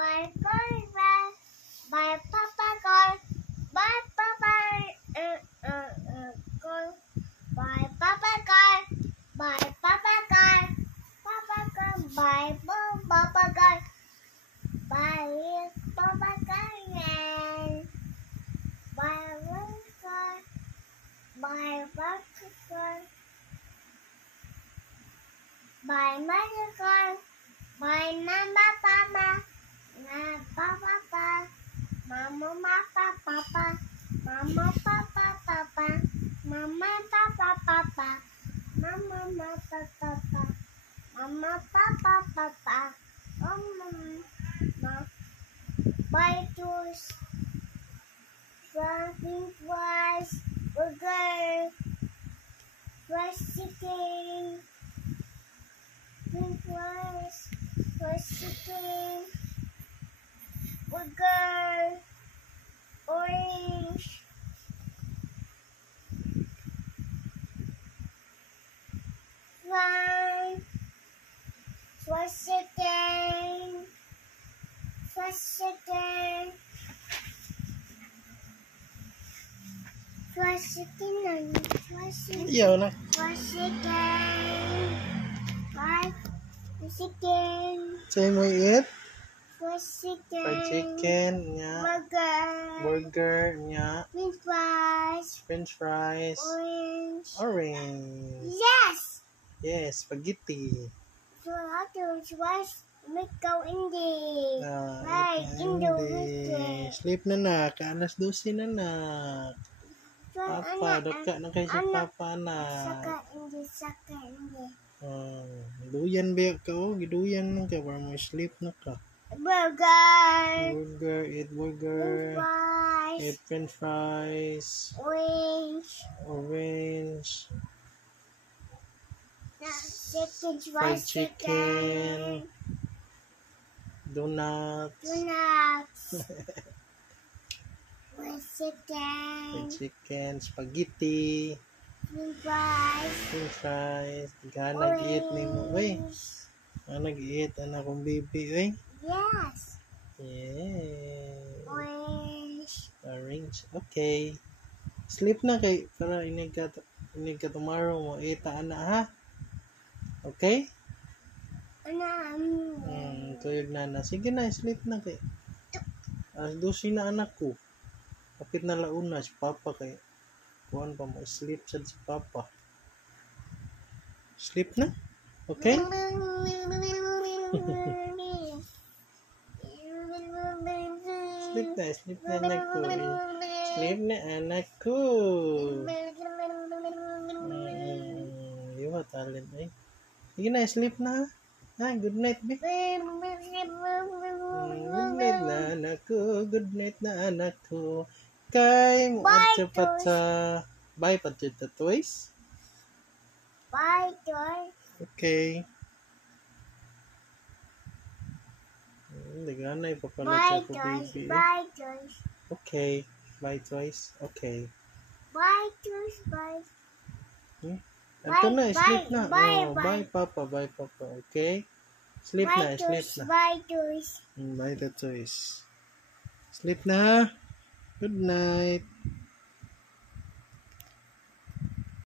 Bye, bye, bye. Bye, Papa girl. Bye, Papa girl. Bye, Papa girl. Bye, Papa girl. Papa girl. Bye, Papa girl. Bye, Papa girl. Bye, girl. Bye, Papa girl. Bye, mother girl. Bye, mama, papa. Papa, papa. Mama, papa, papa. Mama, papa, papa. Mama, papa, papa. Mama, papa, papa. Mama, papa, papa. Mama. Bye, toes. Fluffy flies. Burger. Fresh chicken. Pink rice, fresh chicken, burger, orange, fries, fresh chicken, fresh chicken, fresh chicken and fresh chicken, fresh chicken. Fried chicken. Say mo eat? Fried chicken. Fried chicken. Nya. Burger. Nya. French fries. Orange. Yes. Yes, spaghetti. So how to rice make go indie. Right, Hindi. Sleep na nak. Alas 12 na nak. Papa, daka na kayo sa papa na. Saka indie. Duyan ba ka o? Giduyan lang ka para mo sleep na ka. Burger. Eat burger. Eat french fries. Orange. Fried chicken. Donuts. Fried chicken. Spaghetti. French fries. Nag-eat ni mo. Uy. Nag-eat anak kong baby. Uy. Yes. Yeah. Orange. Okay. Sleep na kay para inig ka tomorrow mo. Ita na ha. Okay? Tuyog na. Sige na, sleep na kay. Alas 12 na anak ko. Kapit na launa si papa kay. Kuhan pa mo, sleep sa si papa. Sleep na? Okay? Sleep na anak ko. Sleep na anak ko. Di ba talent eh? Sige na, sleep na ha. Good night, be. Good night na anak ko. Good night na anak ko. Kay mo atsa bye patita toys. Bye, toys. Okay. Daganay pa pala sa ko baby. Bye, toys. Okay. Bye toys. Okay. Bye, toys. Bye. Ito na, sleep na. Bye, Bye papa, bye papa. Okay? Sleep na, sleep na. Bye, toys. Bye toys. Sleep na ha. Good night.